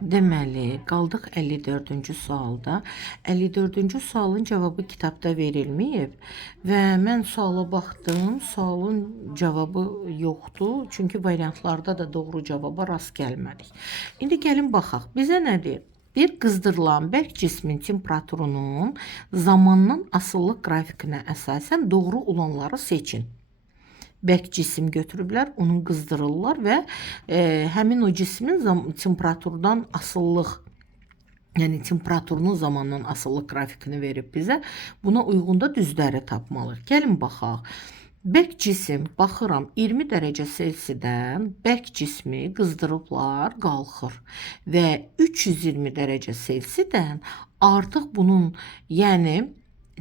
Deməli, qaldıq 54-cü sualda. 54-cü sualın cavabı kitabda verilməyib və mən suala baxdım. Sualın cavabı yoxdur, çünki variantlarda da doğru cavaba rast gəlmədik. İndi gəlin baxaq. Bizə nə deyir? Bir qızdırılan bərk cismin temperaturunun zamandan asılılıq qrafikinə əsasən doğru olanları seçin. Bərk cisim götürüblər, onu qızdırırlar və həmin o cismin temperaturdan asıllıq, yəni temperaturunun zamandan asıllıq qrafikini verib bizə. Buna uyğun da düzləri tapmalıyıq. Gəlin baxaq. Bərk cisim, baxıram 20 dərəcə Selsidən bərk cismi qızdırıblar, qalxır və 320 dərəcə Selsidən artıq bunun, yəni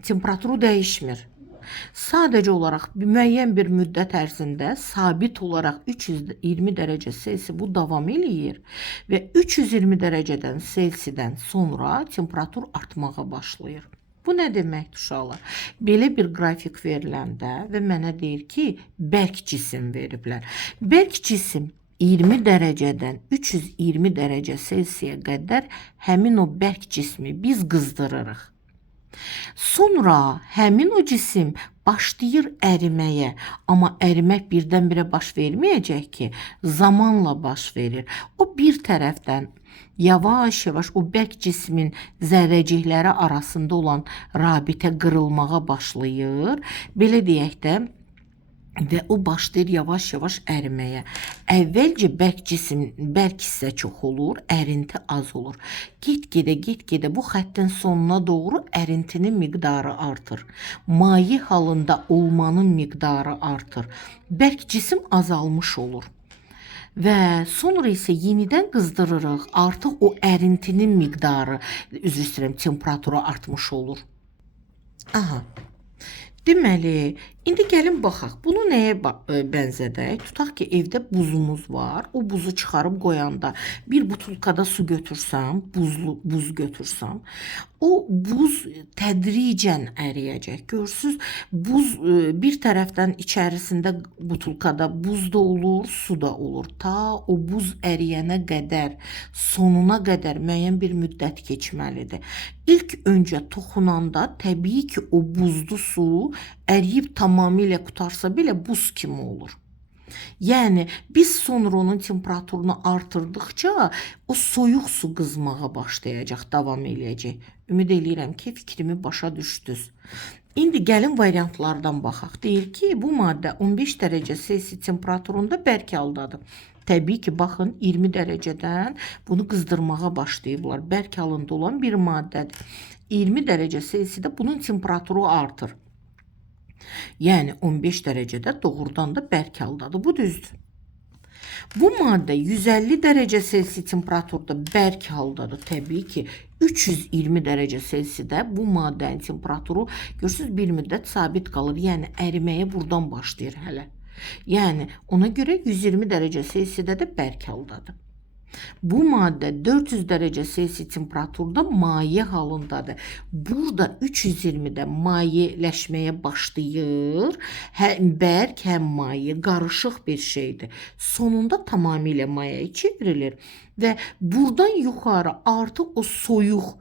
temperaturu dəyişmir. Sadəcə olaraq müəyyən bir müddət ərzində sabit olaraq 320 dərəcə Selsi bu davam eləyir və 320 dərəcədən Selsidən sonra temperatur artmağa başlayır. Bu nə deməkdir uşaqlar? Belə bir qrafik veriləndə və mənə deyir ki, bərk cisim veriblər. Bərk cisim 20 dərəcədən 320 dərəcə Selsiyə qədər həmin o bərk cismi biz qızdırırıq. Sonra həmin o cisim başlayır əriməyə, amma ərimək birdən-birə baş verməyəcək ki, zamanla baş verir. O bir tərəfdən yavaş-yavaş o bərk cismin zərrəcikləri arasında olan rabitə qırılmağa başlayır. Belə deyək də, və o başlayır yavaş-yavaş əriməyə. Əvvəlcə bərk hissə çox olur, ərinti az olur. Get-gedə bu xəttin sonuna doğru ərintinin miqdarı artır. Maye halında olmanın miqdarı artır. Bərk cisim azalmış olur. Və sonra isə yenidən qızdırırıq. Artıq o ərintinin miqdarı, üzr istəyirəm, temperaturu artmış olur. Aha. Deməli, indi gəlin baxaq. Bunu nəyə bənzədək? Tutaq ki, evdə buzumuz var. O buzu çıxarıb qoyanda bir butulkada su götürsəm, buz götürsəm, o buz tədricən əriyəcək. Görürsüz, buz bir tərəfdən içərisində butulkada buz da olur, su da olur. Ta o buz əriyənə qədər, sonuna qədər müəyyən bir müddət keçməlidir. İlk öncə toxunanda təbii ki, o buzlu su əriyib tamamilə qutarsa belə buz kimi olur. Yəni biz sonra onun temperaturunu artırdıqca o soyuq su qızmağa başlayacaq, davam eləyəcək. Ümid eləyirəm ki, fikrimi başa düşdünüz. İndi gəlin variantlardan baxaq. Deyir ki, bu maddə 15 dərəcə Selsi temperaturunda bərk haldadır. Təbii ki, baxın 20 dərəcədən bunu qızdırmağa başlayıblar. Bərk halında olan bir maddədir. 20 dərəcə Selsidə bunun temperaturu artır. Yəni 15 dərəcədə doğrudan da bərk haldadır. Bu düzdür. Bu maddə 150 dərəcə Selsi temperaturda bərk haldadır. Təbii ki, 320 dərəcə Selsidə bu maddənin temperaturu görürsünüz bir müddət sabit qalır. Yəni əriməyə buradan başlayır hələ. Yəni ona görə 120 dərəcə Selsidə də bərk haldadır. Bu maddə 400 dərəcə Selsi temperaturda maye halındadır. Burada 320-də mayeleşməyə başlayır. Həm bərk, həm maye qarışıq bir şeydir. Sonunda tamamilə mayaya çevrilir və buradan yuxarı artıq o soyuq,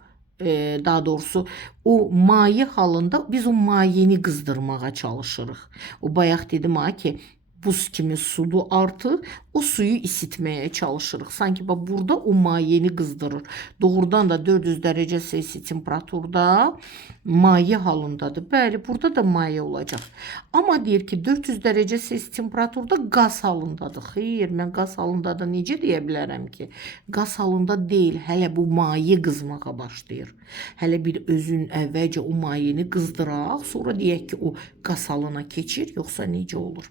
daha doğrusu o maye halında biz o mayeni qızdırmağa çalışırıq. O bayaq dedim ha ki, buz kimi sudur artıq, o suyu isitməyə çalışırıq. Sanki burada o mayeni qızdırır. Doğrudan da 400 dərəcə Selsi temperaturda maye halındadır. Bəli, burada da maye olacaq. Amma deyir ki, 400 dərəcə Selsi temperaturda qaz halındadır. Xeyr, mən qaz halındadır necə deyə bilərəm ki? Qaz halında deyil, hələ bu maye qızmağa başlayır. Hələ bir özün əvvəlcə o mayeni qızdıraq, sonra deyək ki, o qaz halına keçir, yoxsa necə olur?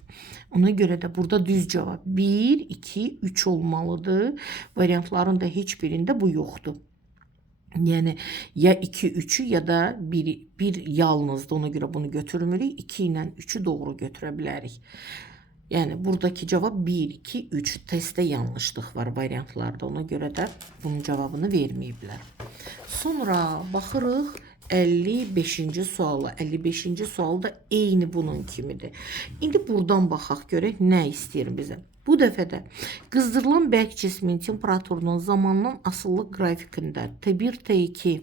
Ona görə də burada düz cavab 1, 2, 3 olmalıdır. Variantların da heç birində bu yoxdur. Yəni ya 2, 3'ü ya da 1 yalnızdır. Ona görə bunu götürmürük. 2 ilə 3'ü doğru götürə bilərik. Yəni buradakı cavab 1, 2, 3. Testdə yanlışlıq var variantlarda. Ona görə də bunun cavabını verməyiblər. Sonra baxırıq 55-ci suala. 55-ci sual da eyni bunun kimidir. İndi buradan baxaq görək nə istəyir bizə. Bu dəfə də qızdırılan bərk cismin temperaturunun zamandan asılı qrafikində T1, T2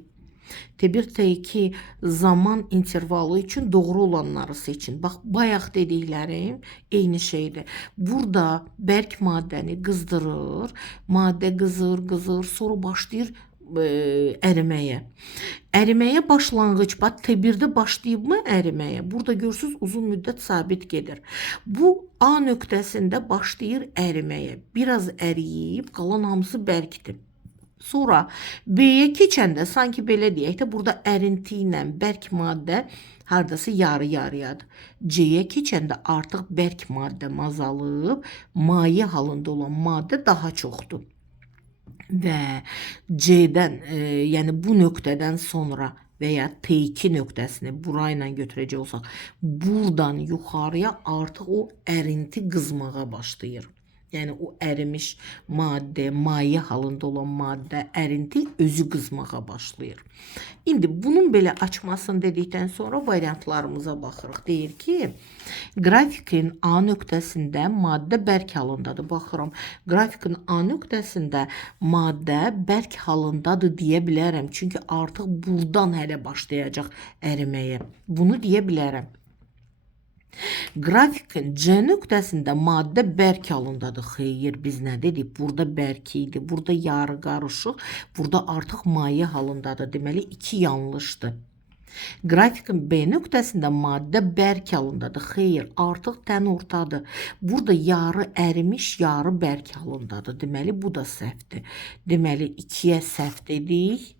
T1, T2 zaman intervalı için doğru olanları seçin. Bax, bayaq dediklərim eyni şeydir. Burada bərk maddəni qızdırır, maddə qızır, sonra başlayır əriməyə. Əriməyə başlanğıc, bax T1-də başlayıbmı əriməyə? Burada görürsünüz uzun müddət sabit gedir. Bu A nöqtəsində başlayır əriməyə. Biraz əriyib, qalan hamısı bərkdir. Sonra B'ye keçəndə sanki belə deyək də burada ərinti ilə bərk maddə hardası yarı-yarıyadır. C'ye keçəndə artıq bərk maddə azalıb, maye halında olan maddə daha çoxdur. Və C'dən, yəni bu nöqtədən sonra və ya T2 nöqtəsini burayla götürəcək olsaq, buradan yuxarıya artıq o ərinti qızmağa başlayır. Yəni o ərimiş maddə, maye halında olan maddə ərinti özü qızmağa başlayır. İndi bunun belə açmasını dedikdən sonra variantlarımıza baxırıq. Deyir ki, qrafikin A nöqtəsində maddə bərk halındadır. Baxıram, qrafikin A nöqtəsində maddə bərk halındadır deyə bilərəm. Çünki artıq buradan hələ başlayacaq əriməyə. Bunu deyə bilərəm. Qrafikin C nöqtəsində maddə bərk halındadır. Xeyr, biz nə dedik? Burada bərk idi, burada yarı qarışıq, burada artıq maye halındadır. Deməli, 2 yanlışdır. Qrafikin B nöqtəsində maddə bərk halındadır. Xeyr, artıq tən ortadır. Burada yarı ərimiş, yarı bərk halındadır. Deməli, bu da səhvdir. Deməli, 2-yə səhv dedik.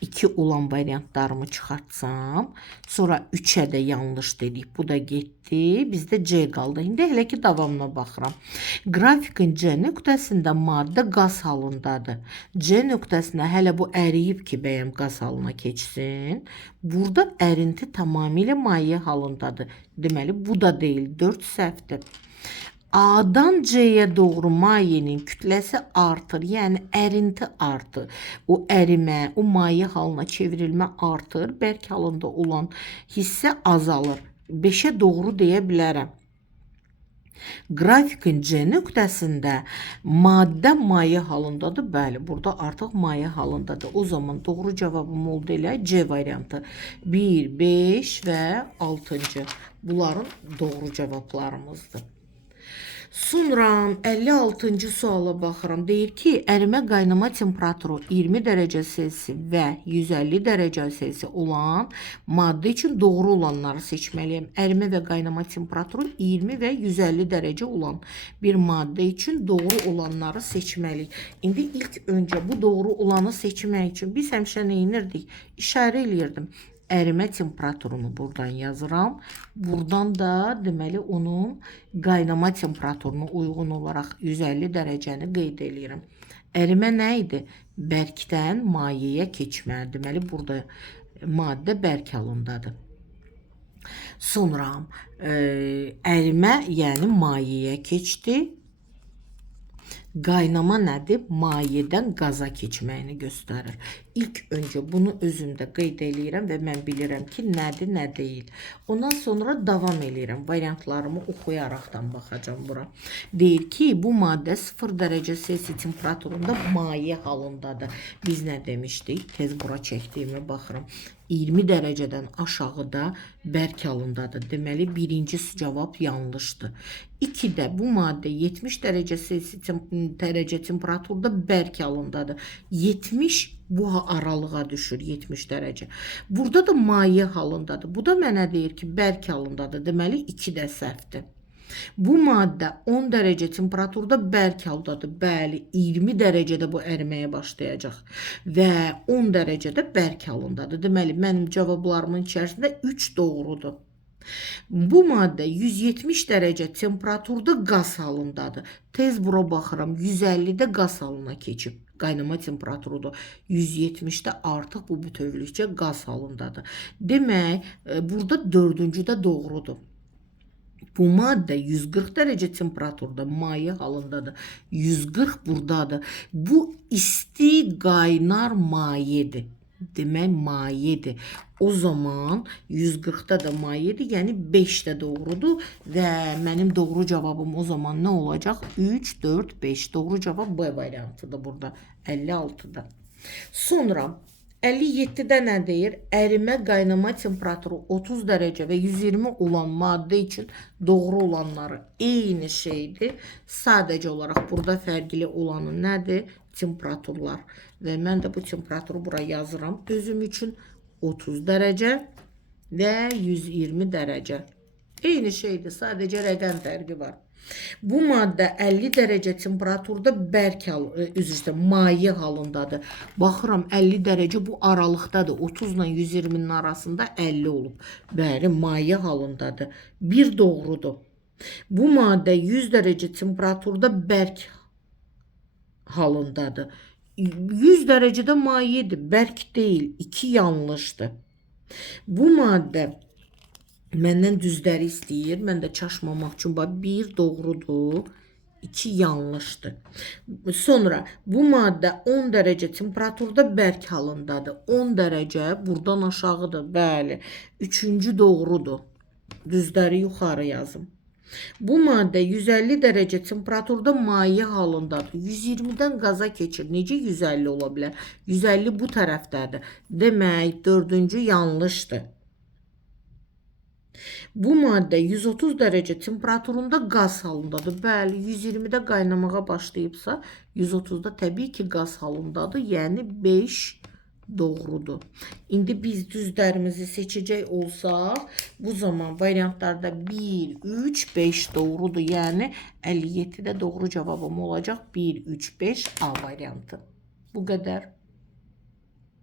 2 olan variantlarımı çıxartsam, sonra 3'ə də yanlış dedik. Bu da getdi. Bizdə C qaldı. İndi hələ ki davamına baxıram. Qrafikin C nöqtəsində maddə qaz halındadır. C nöqtəsinə hələ bu əriyib ki, bəyəm qaz halına keçsin. Burada ərinti tamamilə maye halındadır. Deməli, bu da deyil. 4 səhvdir. A'dan C'ye doğru mayenin kütləsi artır. Yəni ərinti artır. O ərimə, o maye halına çevrilmə artır. Bərk halında olan hissə azalır. 5'ə doğru deyə bilərəm. Qrafikin C nöqtəsində maddə maye halındadır. Bəli, burada artıq maye halındadır. O zaman doğru cavabım oldu elə C variantı. 1, 5 və 6. Bunların doğru cavablarımızdır. Sonra 56-cı suala baxıram. Deyir ki, ərimə qaynama temperaturu 20 dərəcə Selsi və 150 dərəcə Selsi olan maddə üçün doğru olanları seçməliyəm. Ərimə və qaynama temperaturu 20 və 150 dərəcə olan bir maddə üçün doğru olanları seçməliyik. İndi ilk öncə bu doğru olanı seçmək üçün biz həmişə nə edirdik? İşarə eləyirdim. Ərimə temperaturunu buradan yazıram. Buradan da deməli onun qaynama temperaturuna uyğun olaraq 150 dərəcəni qeyd edirəm. Ərimə nə idi? Bərkdən mayeye keçmə. Deməli burada maddə bərk halındadır. Sonra ərimə yəni mayeye keçdi. Qaynama nədir? Mayədən qaza keçməyini göstərir. İlk öncə bunu özümdə qeyd eləyirəm və mən bilirəm ki, nədir, nə deyil. Ondan sonra davam eləyirəm. Variantlarımı oxuyaraqdan baxacağım bura. Deyir ki, bu maddə 0 dərəcə Selsi temperaturunda maye halındadır. Biz nə demişdik? Tez bura çəkdiyimə baxıram. 20 dərəcədən aşağıda bərk halındadır. Deməli, birinci cavab yanlışdır. 2-də bu maddə 70 dərəcə Selsi temperaturda bərk halındadır. 70 bu aralığa düşür, 70 dərəcə. Burada da maye halındadır. Bu da mənə deyir ki, bərk halındadır. Deməli, 2 də səhvdir. Bu maddə 10 dərəcə temperaturda bərk haldadır. Bəli, 20 dərəcədə bu əriməyə başlayacaq və 10 dərəcədə bərk halındadır. Deməli, mənim cavablarımın içərisində 3 doğrudur. Bu maddə 170 dərəcə temperaturda qaz halındadır. Tez bura baxıram, 150-də qaz halına keçib. Qaynama temperaturudur. 170'də artıq bu bütövlükcə qaz halındadır. Demək, burada 4-cü də doğrudur. Bu maddə 140 dərəcə temperaturda maye halındadır. 140 buradadır. Bu isti qaynar mayedir. demək mayedir. O zaman 140-da da mayedir, yəni 5 də doğrudur və mənim doğru cavabım o zaman nə olacaq? 3, 4, 5. Doğru cavab B variantıdır burada, 56-da. Sonra 57-də nə deyir? Ərimə qaynama temperaturu 30 dərəcə və 120 olan maddə üçün doğru olanları eyni şeydir. Sadəcə olaraq burada fərqli olanı nədir? Temperaturlar. Və mən də bu temperaturu bura yazıram. Özüm üçün 30 dərəcə və 120 dərəcə. Eyni şeydir, sadəcə rəqəm fərqi var. Bu maddə 50 dərəcə temperaturda bərk maye halındadır. Baxıram 50 dərəcə bu aralıqdadır. 30 ilə 120-nin arasında 50 olub. Bəli, maye halındadır. Bir doğrudur. Bu maddə 100 dərəcə temperaturda bərk halındadır. 100 dərəcədə mayedir, bərk deyil. 2 yanlışdır. Bu maddə məndən düzləri istəyir. Mən də çaşmamaq üçün bir doğrudur, 2 yanlışdır. Sonra bu maddə 10 dərəcə temperaturda bərk halındadır. 10 dərəcə buradan aşağıdır. Bəli. 3-cü doğrudur. Düzləri yuxarı yazım. Bu maddə 150 dərəcə temperaturda maye halındadır. 120-dən qaza keçir. Necə 150 ola bilər? 150 bu tərəfdədir. Demək, 4-cü yanlışdır. Bu maddə 130 dərəcə temperaturunda qaz halındadır. Bəli, 120-də qaynamağa başlayıbsa, 130-da təbii ki, qaz halındadır. Yəni 5 doğrudur. İndi biz düzlərimizi seçəcək olsaq, bu zaman variantlarda 1, 3, 5 doğrudur. Yəni 57-də doğru cavabım olacaq 1, 3, 5 A variantı. Bu qədər.